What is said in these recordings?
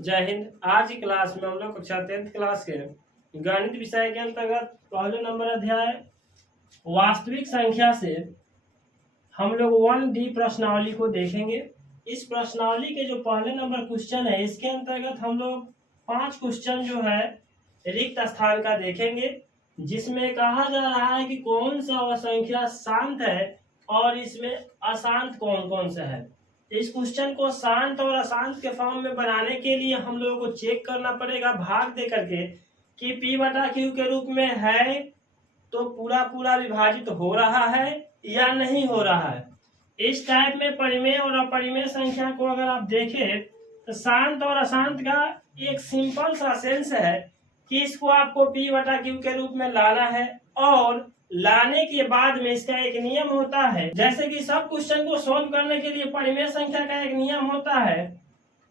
जय हिंद। आज की क्लास में हम लोग कक्षा 10th क्लास के गणित विषय के अंतर्गत पहले नंबर अध्याय वास्तविक संख्या से हम लोग 1D प्रश्नावली को देखेंगे। इस प्रश्नावली के जो पहले नंबर क्वेश्चन है, इसके अंतर्गत हम लोग 5 क्वेश्चन जो है रिक्त स्थान का देखेंगे, जिसमें कहा जा रहा है कि कौन सा संख्या शांत है और इसमें अशांत कौन कौन सा है। इस क्वेश्चन को शांत और अशांत के फॉर्म में बनाने के लिए हम लोगों को चेक करना पड़ेगा भाग दे करके कि P/Q के रूप में है तो पूरा पूरा विभाजित हो रहा है या नहीं हो रहा है। इस टाइप में परिमेय और अपरिमेय संख्या को अगर आप देखें तो शांत और अशांत का एक सिंपल सा सेंस है कि इसको आपको P/Q के रूप में लाना है, और लाने के बाद में इसका एक नियम होता है। जैसे कि सब क्वेश्चन को सोल्व करने के लिए परिमेय संख्या का एक नियम होता है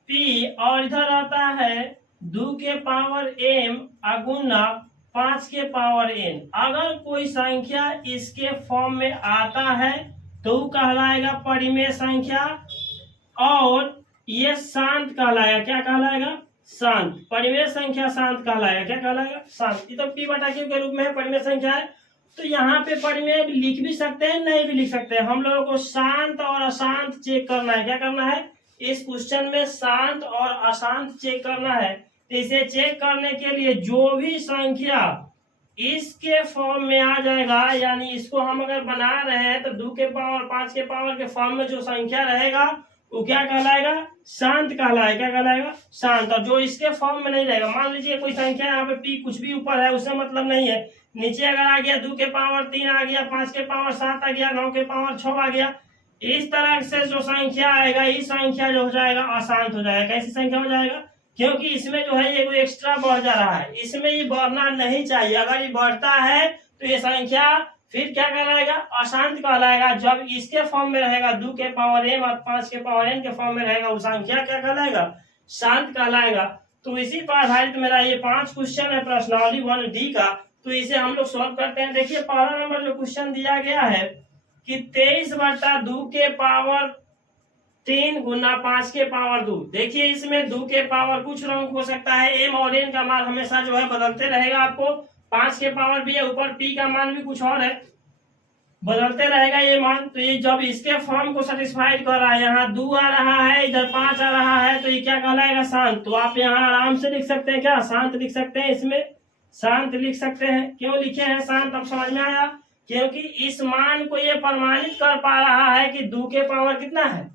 P, और इधर आता है 2 के पावर m अगुना 5 के पावर n। अगर कोई संख्या इसके फॉर्म में आता है तो वो कहलाएगा परिमेय संख्या, और ये शांत कहलाएगा। क्या कहलाएगा? शांत। परिमेय संख्या शांत कहलाएगा। क्या कहलाएगा? शांत। ये तो P/Q के रूप में है, परिमेय संख्या है। तो यहाँ पे परिमेय लिख भी सकते हैं, नहीं भी लिख सकते हैं। हम लोगों को शांत और अशांत चेक करना है। क्या करना है? इस क्वेश्चन में शांत और अशांत चेक करना है। इसे चेक करने के लिए जो भी संख्या इसके फॉर्म में आ जाएगा, यानी इसको हम अगर बना रहे हैं तो 2 के पावर 5 के पावर के फॉर्म में जो संख्या रहेगा वो क्या कहलाएगा? शांत कहलाएगा। क्या कहलाएगा? शांत। और जो इसके फॉर्म में नहीं रहेगा, मान लीजिए कोई संख्या यहाँ पे P कुछ भी ऊपर है, उससे मतलब नहीं है। नीचे अगर आ गया 2 के पावर 3 आ गया, 5 के पावर 7 आ गया, 9 के पावर 6 आ गया, इस तरह से जो संख्या आएगा, इस संख्या जो हो जाएगा अशांत हो जाएगा। कैसी संख्या हो जाएगा? क्योंकि इसमें जो है ये एक्स्ट्रा बढ़ जा रहा है, इसमें ये बढ़ना नहीं चाहिए। अगर ये बढ़ता है तो ये संख्या फिर क्या कहलाएगा? अशांत कहलाएगा। जब इसके फॉर्म में रहेगा 2 के पावर m और 5 के पावर n के फॉर्म में रहेगा, वो संख्या क्या कहलाएगा? शांत कहलाएगा। तो इसी पर आधारित मेरा ये 5 क्वेश्चन है प्रश्नावली 1D का। तो इसे हम लोग सॉल्व करते हैं। देखिए पहला नंबर जो क्वेश्चन दिया गया है कि 23/2 के पावर 3 गुना 5 के पावर 2। देखिए इसमें 2 के पावर कुछ रंग हो सकता है, m और n का मान हमेशा जो है बदलते रहेगा। आपको 5 के पावर भी है, ऊपर p का मान भी कुछ और है, बदलते रहेगा ये मान। तो ये जब इसके फॉर्म को सेटिस्फाइड कर रहा है, यहाँ 2 आ रहा है, इधर 5 आ रहा है, तो ये क्या कहलाएगा? शांत। तो आप यहाँ आराम से लिख सकते हैं। क्या शांत लिख सकते हैं? इसमें शांत लिख सकते हैं। क्यों लिखे हैं शांत? अब समझ में आया। क्योंकि इस मान को ये प्रमाणित कर पा रहा है कि 2 के पावर कितना है?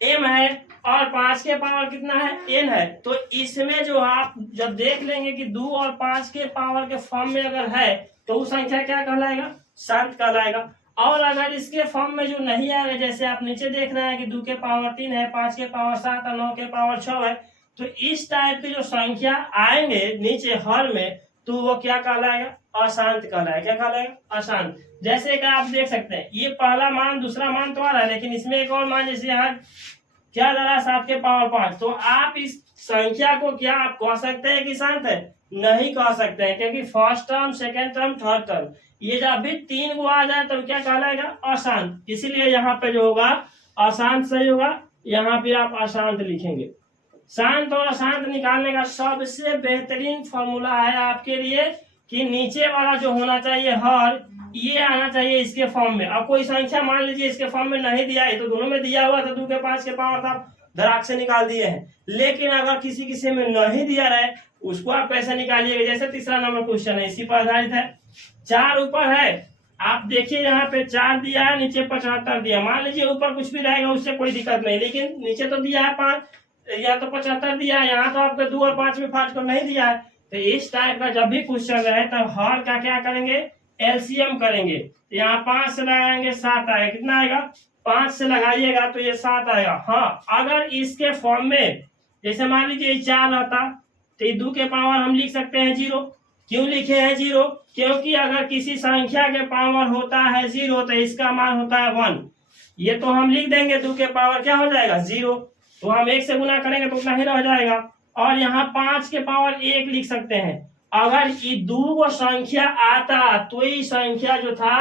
m है, और 5 के पावर कितना है? n है। तो इसमें जो आप जब देख लेंगे कि 2 और 5 के पावर के फॉर्म में अगर है तो वो संख्या क्या कहलाएगा? शांत कहलाएगा। और अगर इसके फॉर्म में जो नहीं आएगा, जैसे आप नीचे देख रहे हैं कि 2 के पावर 3 है, 5 के पावर 7 और 9 के पावर 6 है, तो इस टाइप के जो संख्या आएंगे नीचे हर में, तो वो क्या कहलाएगा? अशांत कहलाएगा। क्या कहलाएगा? अशांत। जैसे कि आप देख सकते हैं ये पहला मान दूसरा मान तो आ रहा है, लेकिन इसमें एक और मान, जैसे यहाँ क्या दे रहा है? 7 के पावर 5। तो आप इस संख्या को क्या आप कह सकते हैं कि शांत है? नहीं कह सकते हैं, क्योंकि first term, second term, third term, ये जब भी 3 को आ जाए तो क्या कहलाएगा? अशांत। इसीलिए यहाँ पे जो होगा अशांत सही होगा। यहाँ पे आप अशांत लिखेंगे। शांत और अशांत निकालने का सबसे बेहतरीन फॉर्मूला है आपके लिए कि नीचे वाला जो होना चाहिए हर, ये आना चाहिए इसके फॉर्म में। अब कोई संख्या मान लीजिए इसके फॉर्म में नहीं दिया है, तो दोनों में दिया हुआ था, 2 के 5 के पावर था, धड़ाक से निकाल दिए हैं। लेकिन अगर किसी किसी में नहीं दिया रहे, उसको आप कैसे निकालिएगा? जैसे तीसरा नंबर क्वेश्चन है, इसी पर आधारित है। 4 ऊपर है, आप देखिए यहाँ पे 4 दिया है, नीचे 75 दिया। मान लीजिए ऊपर कुछ भी रहेगा उससे कोई दिक्कत नहीं, लेकिन नीचे तो दिया है 5, या तो 75 दिया है, यहाँ तो आपको 2 और 5 में फाट कर नहीं दिया है। तो इस टाइप का जब भी क्वेश्चन रहे तब हर का क्या करेंगे? एलसीएम करेंगे। तो यहाँ 5 से लगाएंगे 7 आएगा। कितना आएगा? 5 से लगाइएगा तो ये 7 आएगा। हाँ, अगर इसके फॉर्म में जैसे मान लीजिए 4 रहता तो ये 2 के पावर हम लिख सकते हैं 0। क्यों लिखे हैं 0? क्योंकि अगर किसी संख्या के पावर होता है 0 तो इसका मान होता है 1। ये तो हम लिख देंगे 2 के पावर क्या हो जाएगा? 0। तो हम 1 से गुना करेंगे तो उतना ही रह जाएगा। और यहाँ 5 के पावर 1 लिख सकते हैं। अगर ये 2 संख्या आता तो ये संख्या जो था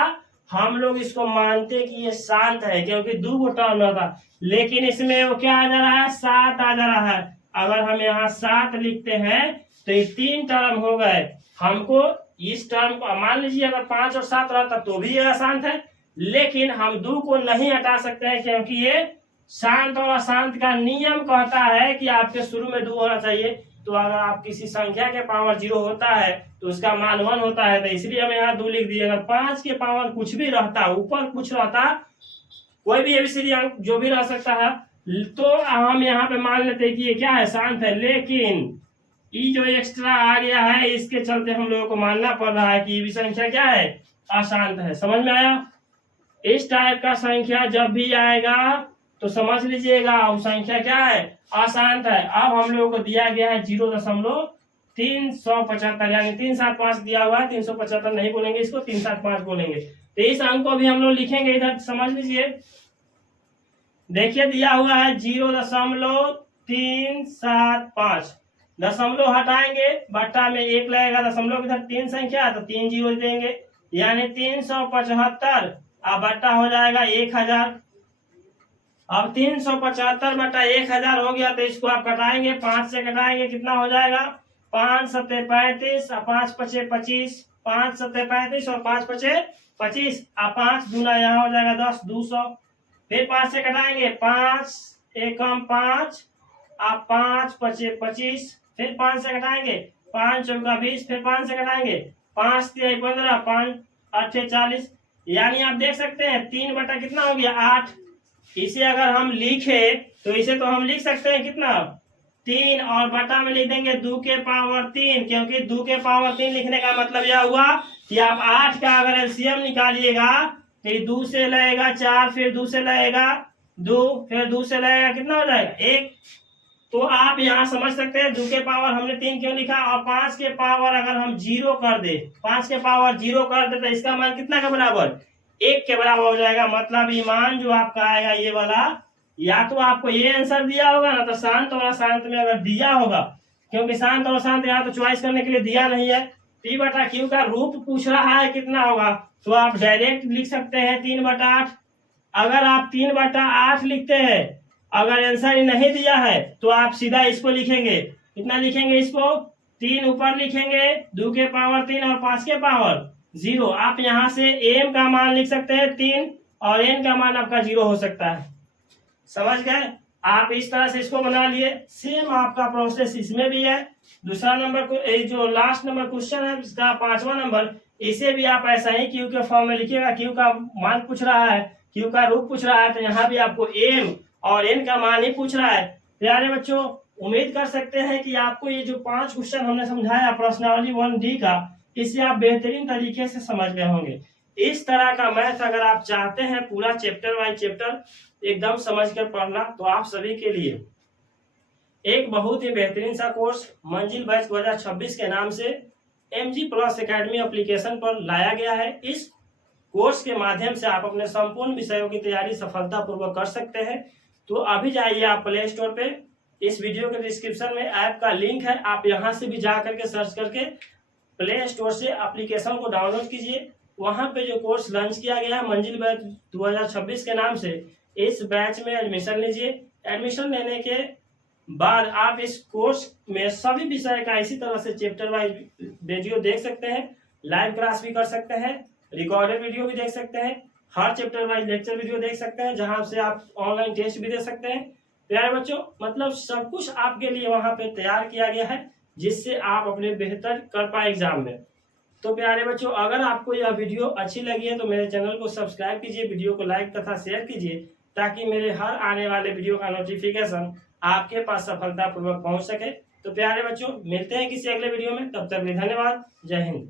हम लोग इसको मानते कि ये शांत है, क्योंकि 2 टर्म था। लेकिन इसमें वो क्या आ जा रहा है? 7 आ जा रहा है। अगर हम यहाँ 7 लिखते हैं तो ये 3 टर्म हो गए। हमको इस टर्म को मान लीजिए अगर 5 और 7 रहता तो भी ये अशांत है, लेकिन हम 2 को नहीं हटा सकते हैं क्योंकि ये शांत और अशांत का नियम कहता है कि आपके शुरू में 2 होना चाहिए। तो अगर आप किसी संख्या के पावर 0 होता है तो उसका मान 1 होता है, तो इसलिए हम यहाँ 2 लिख दिए। अगर 5 के पावर कुछ भी रहता, ऊपर कुछ रहता, कोई भी एबीसीडी अंक जो भी रह सकता है, तो हम यहाँ पे मान लेते हैं कि ये क्या है, शांत है। लेकिन ये जो एक्स्ट्रा आ गया है इसके चलते हम लोगों को मानना पड़ रहा है कि ये भी संख्या क्या है, अशांत है। समझ में आया? इस टाइप का संख्या जब भी आएगा तो समझ लीजिएगा वो संख्या क्या है, अशांत है। अब हम लोगों को दिया गया है 0.375 यानी 375 दिया हुआ है। 375 नहीं बोलेंगे, इसको 375 बोलेंगे। तो इस अंक को भी हम लोग लिखेंगे इधर, समझ लीजिए। देखिए दिया हुआ है 0.375, दशमलव हटाएंगे, बट्टा में 1 लगेगा, दशमलव इधर 3 संख्या है तो 3 जीरो देंगे, यानी 375 अब बट्टा हो जाएगा 1000। अब 375 बटा 1000 हो गया तो इसको आप कटाएंगे, 5 से कटाएंगे, कितना हो जाएगा, 5 सत्ते 35 और 5 पचे 25, 5 सत्ते 35 और 5 पचे 25, 5 दूना यहाँ हो जाएगा 10, 200। फिर 5 से कटाएंगे, 5 एकम 5 आप 5 पचे 25, फिर 5 से कटाएंगे, 5 चौका 20, फिर 5 से कटाएंगे, 5 तिहाई 15, 5 8 40, यानी आप देख सकते हैं 3 बटा कितना हो गया, 8। इसे अगर हम लिखे तो इसे तो हम लिख सकते हैं कितना, 3, और बटा में लिख देंगे 2 के पावर 3, क्योंकि 2 के पावर 3 लिखने का मतलब यह हुआ कि आप 8 का अगर एलसीएम निकालिएगा तो 2 से लगेगा 4, फिर 2 से लगेगा 2, फिर 2 से लगेगा कितना हो जाएगा, 1। तो आप यहाँ समझ सकते हैं 2 के पावर हमने 3 क्यों लिखा। और 5 के पावर अगर हम 0 कर दे, 5 के पावर 0 कर दे तो इसका मान कितना के बराबर, 1 के बराबर हो जाएगा। मतलब ये मान जो आपका आएगा ये वाला, या तो आपको ये आंसर दिया होगा ना, तो शांत और अशांत में अगर दिया होगा, क्योंकि शांत और अशांत यहाँ तो चॉइस करने के लिए दिया नहीं है। P बटा Q का रूप पूछ रहा है कितना होगा, तो आप डायरेक्ट लिख सकते हैं 3/8। अगर आप 3/8 लिखते हैं, अगर आंसर नहीं दिया है तो आप सीधा इसको लिखेंगे, कितना लिखेंगे, इसको 3 ऊपर लिखेंगे, 2 के पावर 3 और 5 के पावर 0। आप यहाँ से m का मान लिख सकते हैं 3 और n का मान आपका 0 हो सकता है। समझ गए? आप इस तरह से इसको बना लिए। सेम आपका प्रोसेस इसमें भी है। दूसरा नंबर को जो लास्ट नंबर क्वेश्चन है इसका 5वां नंबर, इसे भी आप ऐसा ही क्यू के फॉर्म में लिखिएगा। क्यू का मान पूछ रहा है, क्यू का रूप पूछ रहा है, तो यहाँ भी आपको m और n का मान ही पूछ रहा है। प्यारे बच्चों, उम्मीद कर सकते हैं कि आपको ये जो 5 क्वेश्चन हमने समझाया प्रश्नावली 1D का, इसे आप बेहतरीन तरीके से समझ गए होंगे। इस तरह का मैथ अगर आप चाहते हैं पूरा चैप्टर वाइज चैप्टर एकदम समझकर पढ़ना, तो आप सभी के लिए एक बहुत ही बेहतरीन सा कोर्स मंजिल बैच 2026 के नाम से MG प्लस एकेडमी एप्लीकेशन पर लाया गया है। इस कोर्स के माध्यम से आप अपने संपूर्ण विषयों की तैयारी सफलतापूर्वक कर सकते हैं। तो अभी जाइए आप प्ले स्टोर पे, इस वीडियो के डिस्क्रिप्शन में ऐप का लिंक है, आप यहाँ से भी जा करके सर्च करके प्ले स्टोर से एप्लीकेशन को डाउनलोड कीजिए। वहां पे जो कोर्स लॉन्च किया गया है मंजिल बैच 2026 के नाम से, इस बैच में एडमिशन लीजिए। एडमिशन लेने के बाद आप इस कोर्स में सभी विषय का इसी तरह से चैप्टर वाइज वीडियो देख सकते हैं, लाइव क्लास भी कर सकते हैं, रिकॉर्डेड वीडियो भी देख सकते हैं, हर चैप्टर वाइज लेक्चर वीडियो देख सकते हैं, जहां से आप ऑनलाइन टेस्ट भी दे सकते हैं। प्यारे बच्चों, मतलब सब कुछ आपके लिए वहां पे तैयार किया गया है, जिससे आप अपने बेहतर कर पाए एग्जाम में। तो प्यारे बच्चों, अगर आपको यह वीडियो अच्छी लगी है तो मेरे चैनल को सब्सक्राइब कीजिए, वीडियो को लाइक तथा शेयर कीजिए, ताकि मेरे हर आने वाले वीडियो का नोटिफिकेशन आपके पास सफलतापूर्वक पहुंच सके। तो प्यारे बच्चों, मिलते हैं किसी अगले वीडियो में, तब तक के लिए धन्यवाद। जय हिंद।